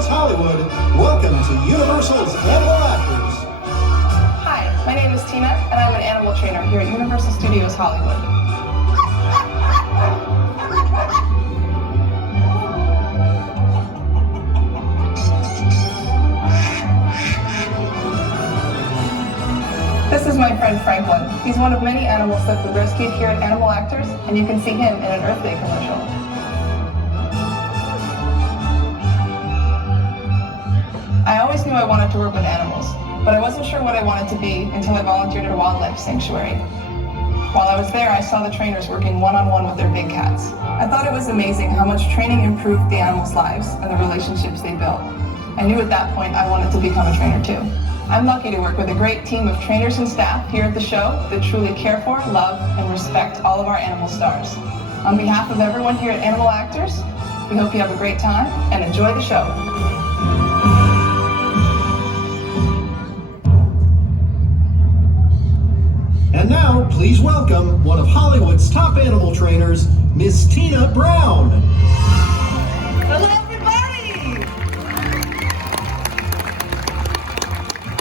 Studios Hollywood, welcome to Universal's Animal Actors. Hi, my name is Tina, and I'm an animal trainer here at Universal Studios Hollywood. This is my friend Franklin. He's one of many animals that we rescued here at Animal Actors, and you can see him in an Earth Day commercial. I always knew I wanted to work with animals, but I wasn't sure what I wanted to be until I volunteered at a wildlife sanctuary. While I was there, I saw the trainers working one-on-one with their big cats. I thought it was amazing how much training improved the animals' lives and the relationships they built. I knew at that point I wanted to become a trainer too. I'm lucky to work with a great team of trainers and staff here at the show that truly care for, love, and respect all of our animal stars. On behalf of everyone here at Animal Actors, we hope you have a great time and enjoy the show. And now, please welcome one of Hollywood's top animal trainers, Miss Tina Brown. Hello, everybody!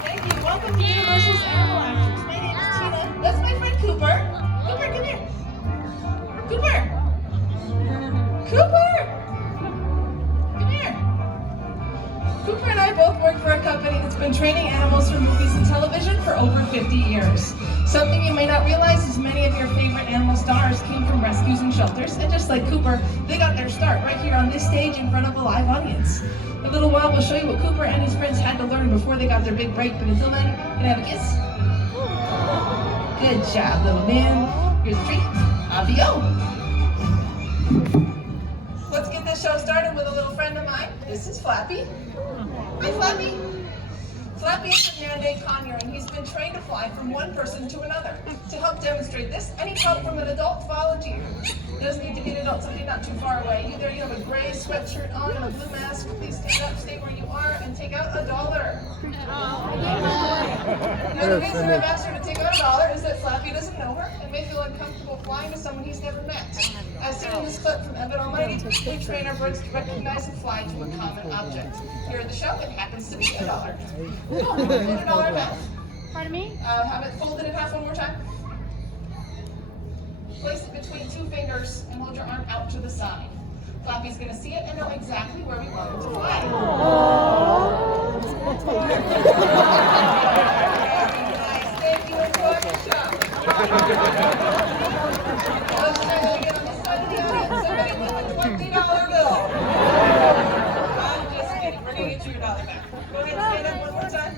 Thank you. Welcome to Universal's Animal Actors. My name is Tina. That's my friend Cooper. Cooper, come here. Cooper! Cooper! Come here. Cooper and I both work for a company that's been training animals for movies and television for over 50 years. Something you may not realize is many of your favorite animal stars came from rescues and shelters, and just like Cooper, they got their start right here on this stage in front of a live audience. In a little while, we'll show you what Cooper and his friends had to learn before they got their big break, but until then, can I have a kiss? Good job, little man. Here's a treat. Avio. Let's get this show started with a little friend of mine. This is Flappy. Hi, Flappy. Flappy is a Mandate conure, and he's been trained to fly from one person to another. To help demonstrate this, I need help from an adult volunteer. It doesn't need to be an adult, somebody not too far away. Either you have a gray sweatshirt on and a blue mask, please stand up, stay where you are, and take out $1. Now, the reason I've asked her to take out $1 is that Flappy doesn't know her and may feel uncomfortable flying with someone he's never met. As seen in this clip from Evan Almighty, we train our birds to recognize and fly to a common object. Here at the show, it happens to be $1. Fold $1 back. Pardon me? Have it folded in half one more time. Place it between two fingers and hold your arm out to the side. Flappy's going to see it and know exactly where we want him to fly. Nice. Thank you, and good job. Let's try that again on this side of the audience. Somebody with a $20 bill. I'm just kidding. We're going to get you your $1 back. Go ahead and stand up one more time.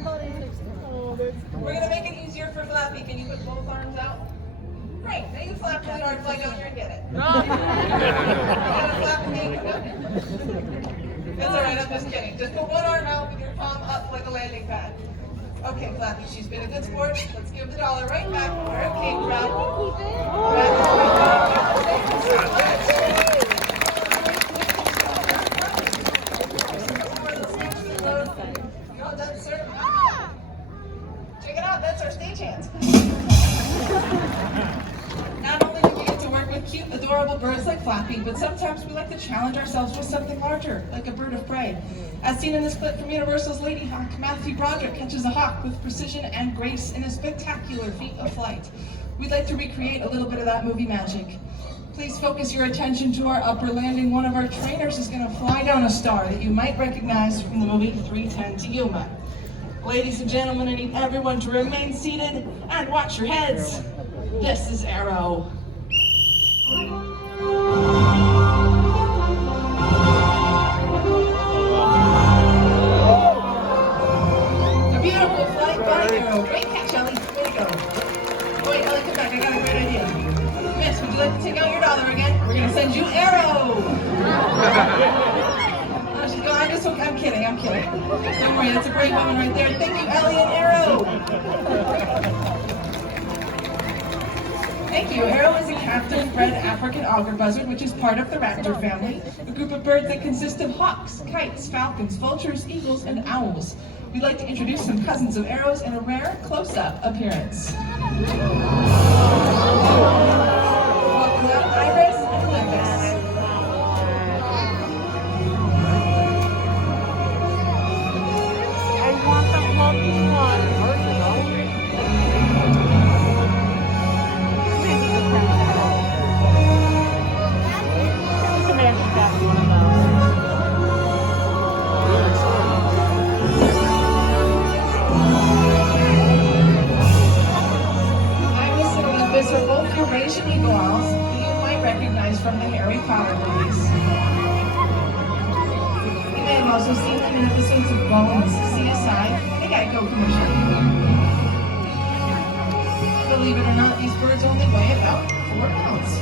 We're going to make it easier for Flappy. Can you put both arms out? Great. Now you flap really hard, fly down here and get it. You gotta flap and then come down here. That's all right, I'm just kidding. Just put one arm out with your palm up like a landing pad. Okay, Flappy, she's been a good sport. Let's give the $1 right back where it came from. You all done, sir? Check it out, that's our stagehands. Not only do we get to work with cute, adorable birds like Flappy, but sometimes we like to challenge ourselves with something larger, like a bird of prey. As seen in this clip from Universal's Lady Hawk, Matthew Broderick catches a hawk with precision and grace in a spectacular feat of flight. We'd like to recreate a little bit of that movie magic. Please focus your attention to our upper landing. One of our trainers is going to fly down a star that you might recognize from the movie 3:10 to Yuma. Ladies and gentlemen, I need everyone to remain seated and watch your heads. This is Arrow. A beautiful flight by Arrow. Great catch, Ellie. Way to go. Oh wait, Ellie, come back. I got a great idea. Miss, would you like to take out your $1 again? We're going to send you Arrow. She's going, I'm kidding. Don't worry, that's a great woman right there. Thank you, Ellie and Arrow. Thank you. Arrow is a captive-bred African auger buzzard, which is part of the raptor family, a group of birds that consist of hawks, kites, falcons, vultures, eagles, and owls. We'd like to introduce some cousins of Arrows in a rare close-up appearance. Welcome out, Iris and Olympus. These are both Eurasian eagle owls that you might recognize from the Harry Potter movies. You may have also seen them in episodes of Bones, CSI, and the Geico commercial. Believe it or not, these birds only weigh about 4 pounds.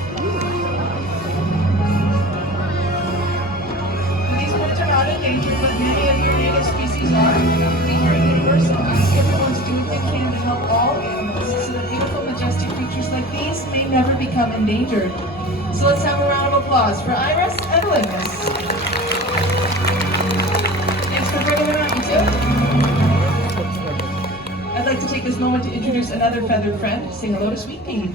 These birds are not endangered, but many of your native species are. We here at Universal ask everyone to do what they can to help all animals so that beautiful, majestic creatures like these may never become endangered. So let's have a round of applause for Iris and Linus. Thanks for bringing them out, you two. I'd like to take this moment to introduce another feathered friend. Say hello to Sweet Pea.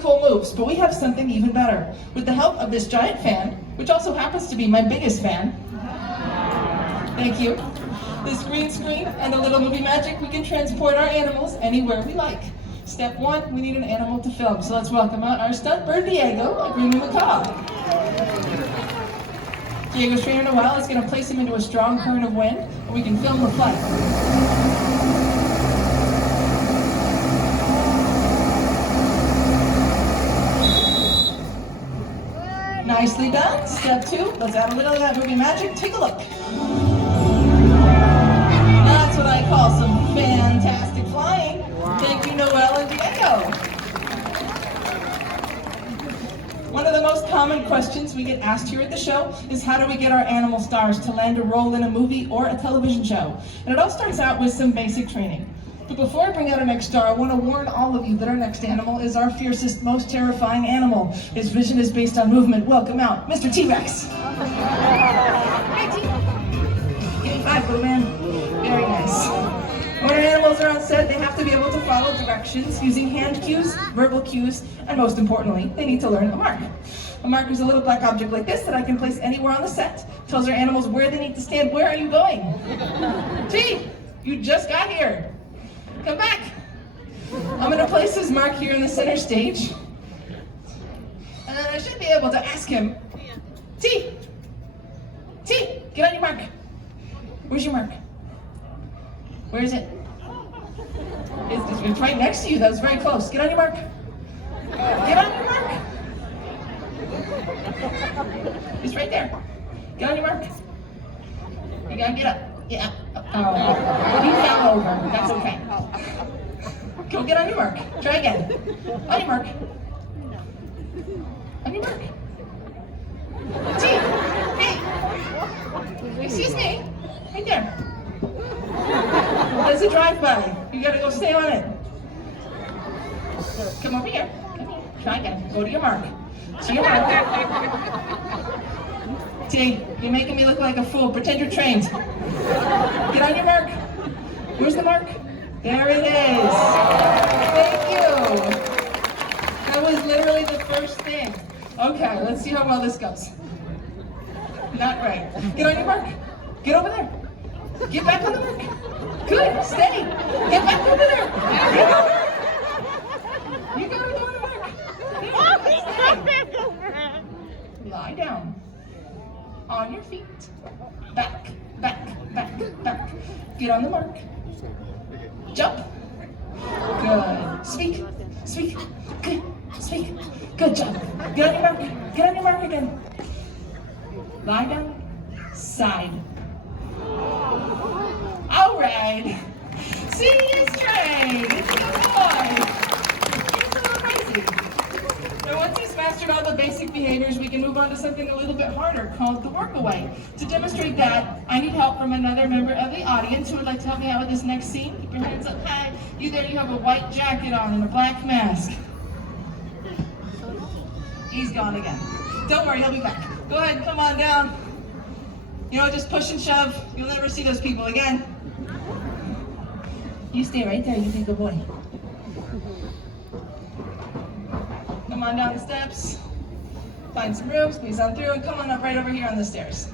Cool moves, but we have something even better. With the help of this giant fan, which also happens to be my biggest fan, thank you, this green screen and a little movie magic, we can transport our animals anywhere we like. Step 1, we need an animal to film, so let's welcome out our stunt bird Diego, a Green Macaw. Diego's trainer in a while is going to place him into a strong current of wind, and we can film the flight. Nicely done. Step 2, let's add a little of that movie magic. Take a look. That's what I call some fantastic flying. Thank you, Noel and Diego. One of the most common questions we get asked here at the show is how do we get our animal stars to land a role in a movie or a television show? And it all starts out with some basic training. But before I bring out our next star, I want to warn all of you that our next animal is our fiercest, most terrifying animal. His vision is based on movement. Welcome out, Mr. T-Rex. Hi, T. Give me 5, little man. Very nice. When our animals are on set, they have to be able to follow directions using hand cues, verbal cues, and most importantly, they need to learn a mark. A mark is a little black object like this that I can place anywhere on the set. Tells our animals where they need to stand. Where are you going? T, you just got here. Come back. I'm going to place his mark here in the center stage. And then I should be able to ask him, T, get on your mark. Where's your mark? Where is it? It's right next to you. That was very close. Get on your mark. Get on your mark. It's right there. Get on your mark. You gotta get up. Yeah. Oh, you fell over. That's okay. Go get on your mark. Try again. On your mark. On your mark. T. Hey. Excuse me. Right there. There's a drive-by. You gotta go stay on it. Come over here. Come here. Try again. Go to your mark. To your mark. T, you're making me look like a fool. Pretend you're trained. Get on your mark. Where's the mark? There it is. Thank you. That was literally the first thing. Okay, let's see how well this goes. Not right. Get on your mark. Get over there. Get back on the mark. Good. Steady. Get back over there. Get over there. You gotta go on the mark. Steady. Lie down. On your feet. Back, back, back, back. Get on the mark. Jump. Good. Speak. Speak. Good. Speak. Good job. Get on your mark. Get on your mark again. Lie down. Side. All right. See, he's trained. It's a good boy. He's a little crazy. Now, once he's mastered all the basic behaviors, we can move on to something a little bit harder called the workaway. To demonstrate that, I need help from another member of the audience who would like to help me out with this next scene. Keep your hands up high. You there, you have a white jacket on and a black mask. He's gone again. Don't worry, he'll be back. Go ahead, come on down. You know, just push and shove. You'll never see those people again. You stay right there, you be a good boy. Come on down the steps. Find some room, squeeze on through, and come on up right over here on the stairs.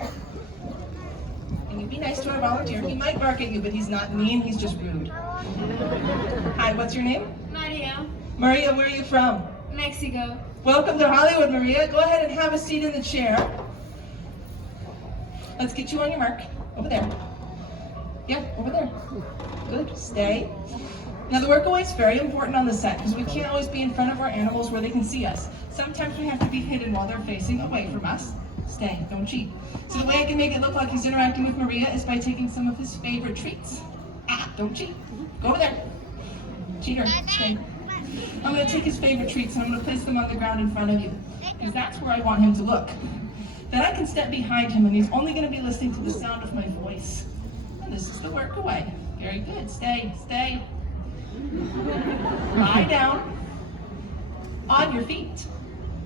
Can you be nice to our volunteer? He might bark at you, but he's not mean, he's just rude. Hi, what's your name? Maria, Maria, where are you from? Mexico. Welcome to Hollywood, Maria. Go ahead and have a seat in the chair. Let's get you on your mark. Over there. Yeah, over there. Good. Stay. Now the workaway is very important on the set because we can't always be in front of our animals where they can see us. Sometimes we have to be hidden while they're facing away from us. Stay. Don't cheat. So the way I can make it look like he's interacting with Maria is by taking some of his favorite treats. Don't cheat. Go over there. Cheater. Stay. I'm going to take his favorite treats and I'm going to place them on the ground in front of you because that's where I want him to look. Then I can step behind him and he's only going to be listening to the sound of my voice. And this is the workaway. Very good. Stay. Stay. Lie down. On your feet.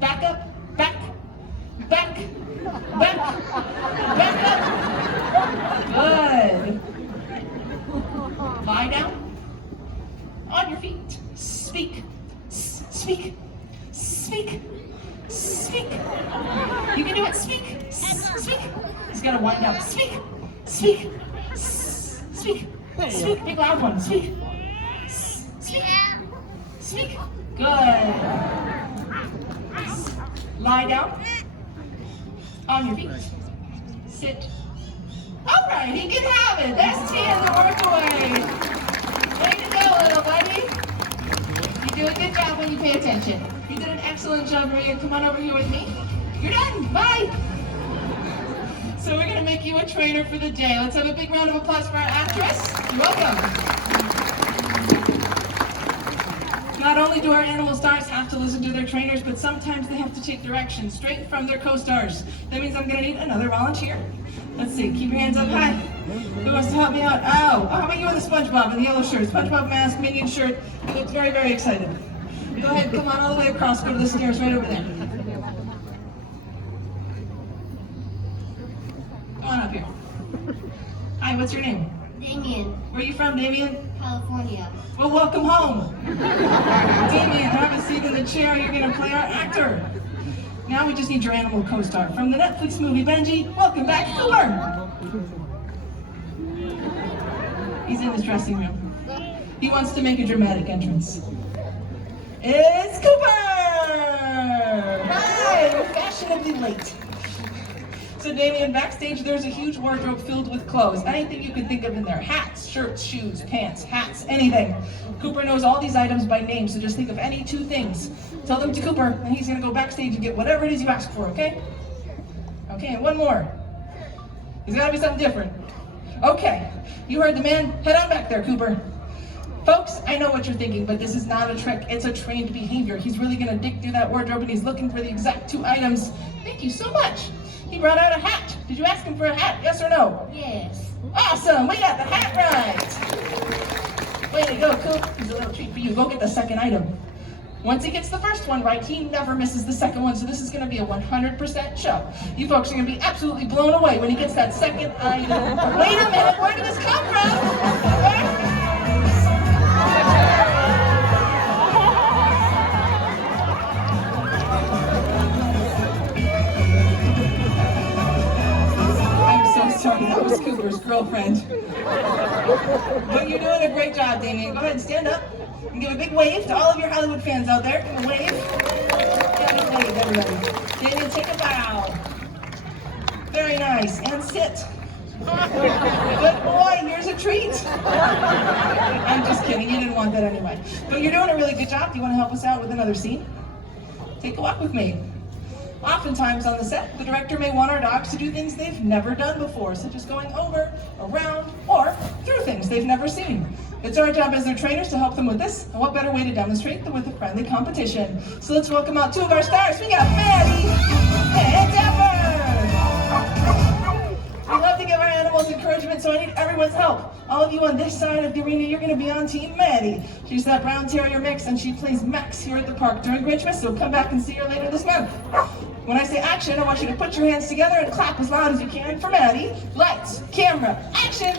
Back up. Back. Back. Back. Back up. Good. Lie down. On your feet. Speak. Speak. Speak. Speak. You can do it. Speak. Speak. He's got to wind up. Speak. Speak. Speak. Speak. Big loud one. Speak. Speak. Speak. Good. Lie down. On your feet. Sit. All right, he can have it. That's 10 the workaway. Way to go, little buddy. You do a good job when you pay attention. You did an excellent job, Maria. Come on over here with me. You're done. Bye. So we're going to make you a trainer for the day. Let's have a big round of applause for our actress. You're welcome. Not only do our animal stars have to listen to their trainers, but sometimes they have to take directions straight from their co-stars. That means I'm going to need another volunteer. Let's see. Keep your hands up high. Who wants to help me out? Oh, how about you in the SpongeBob in the yellow shirt? SpongeBob mask, Minion shirt. You look very, very excited. Go ahead, come on all the way across. Go to the stairs right over there. Come on up here. Hi, what's your name? Damien, Where are you from, Damien? California. Well, welcome home. Damien, have a seat in the chair. You're going to play our actor. Now we just need your animal co-star. From the Netflix movie Benji, welcome back, Cooper. He's in his dressing room. He wants to make a dramatic entrance. It's Cooper! Hi, we're fashionably late. So Damien, backstage there's a huge wardrobe filled with clothes. Anything you can think of in there. Hats, shirts, shoes, pants, hats, anything. Cooper knows all these items by name, so just think of any 2 things. Tell them to Cooper, and he's gonna go backstage and get whatever it is you ask for, okay? Okay, and one more. There's gotta be something different. Okay, you heard the man. Head on back there, Cooper. Folks, I know what you're thinking, but this is not a trick. It's a trained behavior. He's really gonna dig through that wardrobe and he's looking for the exact 2 items. Thank you so much. He brought out a hat. Did you ask him for a hat? Yes or no? Yes. Awesome, we got the hat right. Way to go, Coop. Here's a little treat for you. Go get the second item. Once he gets the first one right, he never misses the second one, so this is going to be a 100% show. You folks are going to be absolutely blown away when he gets that second item. Wait a minute, where did this come from? Sorry, that was Cooper's girlfriend. But you're doing a great job, Damien. Go ahead and stand up and give a big wave to all of your Hollywood fans out there. Give a wave. Yeah, big wave, everybody. Damien, take a bow. Very nice. And sit. Good boy, here's a treat. I'm just kidding, you didn't want that anyway. But you're doing a really good job. Do you want to help us out with another scene? Take a walk with me. Oftentimes on the set, the director may want our dogs to do things they've never done before, such as going over, around, or through things they've never seen. It's our job as their trainers to help them with this, and what better way to demonstrate than with a friendly competition. So let's welcome out 2 of our stars. We got Maddie and Dapper! We love to give our animals encouragement, so I need everyone's help. All of you on this side of the arena, you're going to be on Team Maddie. She's that brown terrier mix, and she plays Max here at the park during Grinchmas, so come back and see her later this month. When I say action, I want you to put your hands together and clap as loud as you can for Maddie. Lights, camera, action!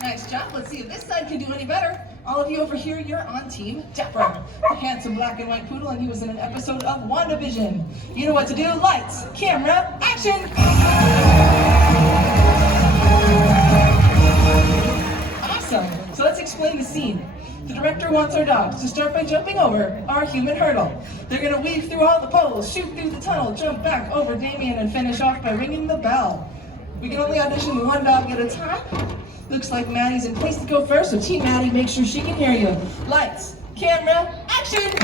Nice job. Let's see if this side can do any better. All of you over here, you're on Team Dapper, the handsome black and white poodle, and he was in an episode of WandaVision. You know what to do. Lights, camera, action! Awesome. So let's explain the scene. The director wants our dogs to start by jumping over our human hurdle. They're gonna weave through all the poles, shoot through the tunnel, jump back over Damien, and finish off by ringing the bell. We can only audition one dog at a time. Looks like Maddie's in place to go first, so Team Maddie, make sure she can hear you. Lights, camera, action! Very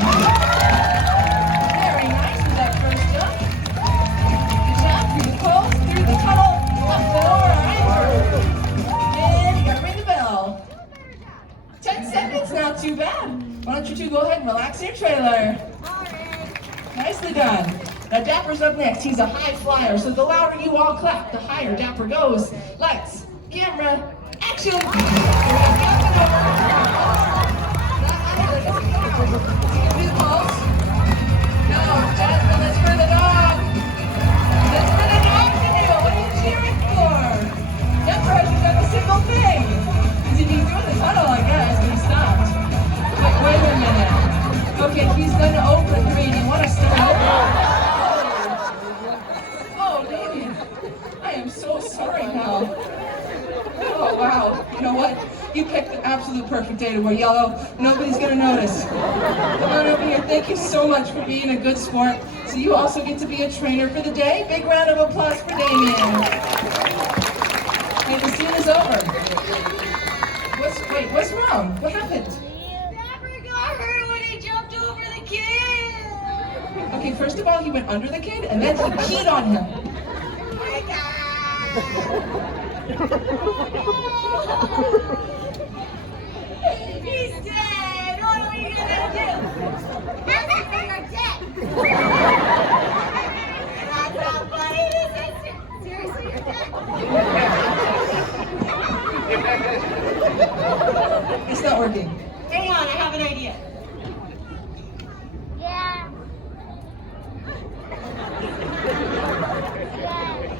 nice with that first jump. Good job, through the poles, through the tunnel, up the door, and you gotta ring the bell. 10 seconds, not too bad. Why don't you two go ahead and relax your trailer. Nicely done. Now Dapper's up next. He's a high flyer, so the louder you all clap, the higher Dapper goes. Lights, camera, action! Through the poles. No, Jasmine, that's for the dog. That's for the dog to do. What are you cheering for? Dapper hasn't done a single thing. He's through the tunnel, I guess, but he stopped. Wait a minute. Okay, he's done over 3. Do you want to start over? Oh, Damien. I am so sorry now. Oh, wow. You know what? You picked the absolute perfect day to wear yellow. Nobody's going to notice. Come on over here. Thank you so much for being a good sport. So you also get to be a trainer for the day. Big round of applause for Damien. And the scene is over. What's wrong? What happened? Dapper got hurt when he jumped over the kid. Okay, first of all, he went under the kid, and then he peed on him. Oh my God. He's dead. What are we gonna do? You're dead. That's not funny. Seriously, you're dead. It's not working. Hang on, I have an idea.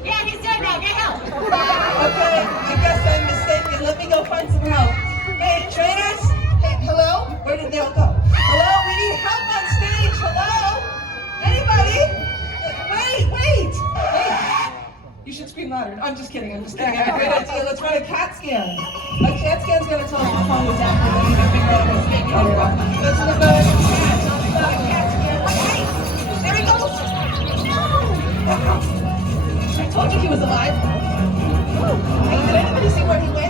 Yeah, he's dead now. Get help. Okay, I guess I'm mistaken. Let me go find some help. Hey, trainers? Hey, hello? Where did they all go? Hello? We need help on stage. Hello? Anybody? Wait. Hey, you should scream louder. I'm just kidding. I have a great idea. Let's run a CAT scan. A CAT scan's going to tell us what's wrong with Dapper, and then we can figure out what's making it wrong. Let's look at a CAT scan. Hey, there he goes. I told you he was alive. Hey, did anybody see where he went? I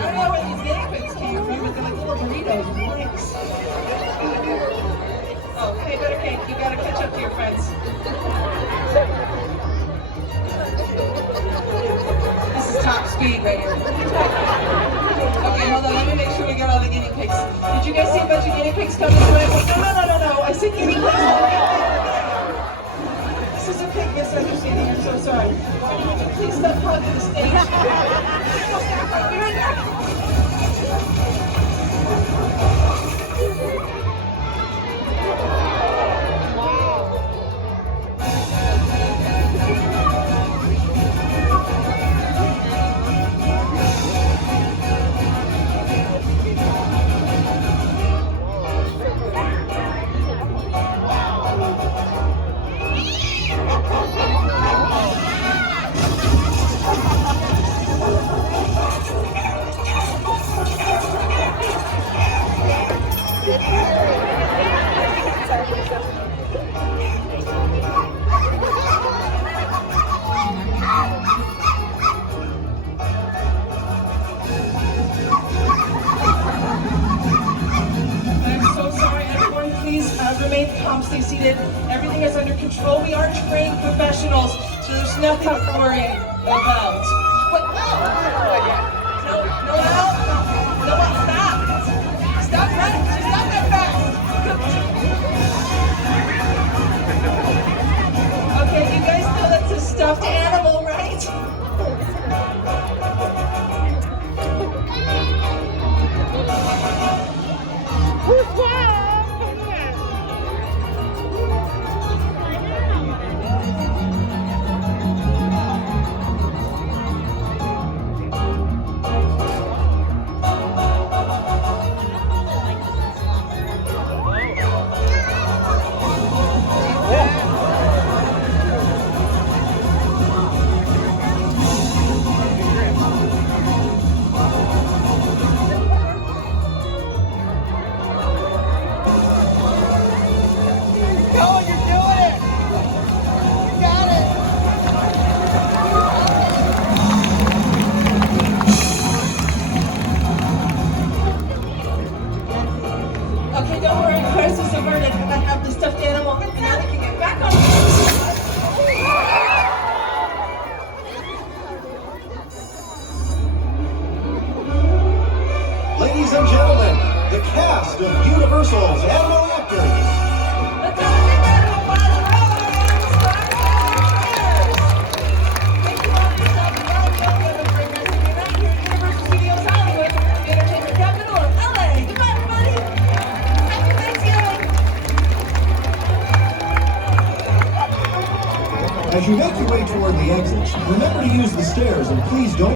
don't know where these guinea pigs came from, but they're like little burritos with legs. Oh, hey, Better Cake, you gotta catch up to your friends. This is top speed right here. Okay, hold on, let me make sure we get all the guinea pigs. Did you guys see a bunch of guinea pigs coming this way? No. I said guinea pigs. This is a big misunderstanding, I'm so sorry. Please stop hogging the stage. I'll be right back. Remain calm, stay seated. Everything is under control. We are trained professionals, so there's nothing to worry about. What? No, help! No, stop! Stop running! She's not that fast! Okay, you guys know that's a stuffed animal, right? Wow! As you make your way toward the exits, remember to use the stairs and please don't